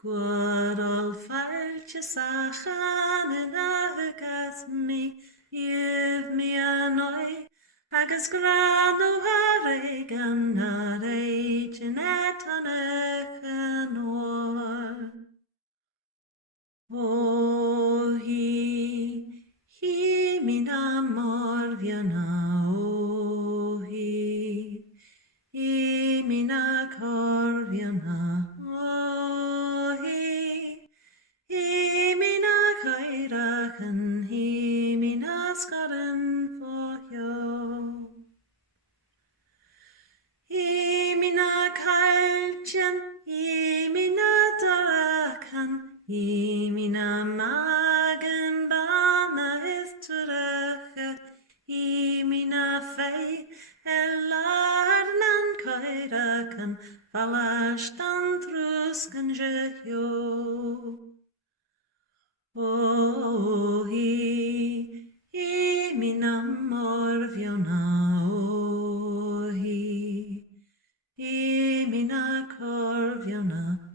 Gwaddol fàilte chànain agus mi an aoidh, agus gràdh reicinn tunnachan nuair. O Chì Mi Na Mòr-Bheanna, o Chì Mi Na còrr-bheanna, o Chì Mi Na coireachan, Chì Mi Na sgoran Chì Mi Na coilltean, Chì Mi Na doireachan, Chì Mi Na is tuigeas, Chì Mi Na nan coireachan, Ceilidh trúscan cheò. O Chì Mi Na Mòr-Bheanna, o Chì Mi Na còrr-bheanna.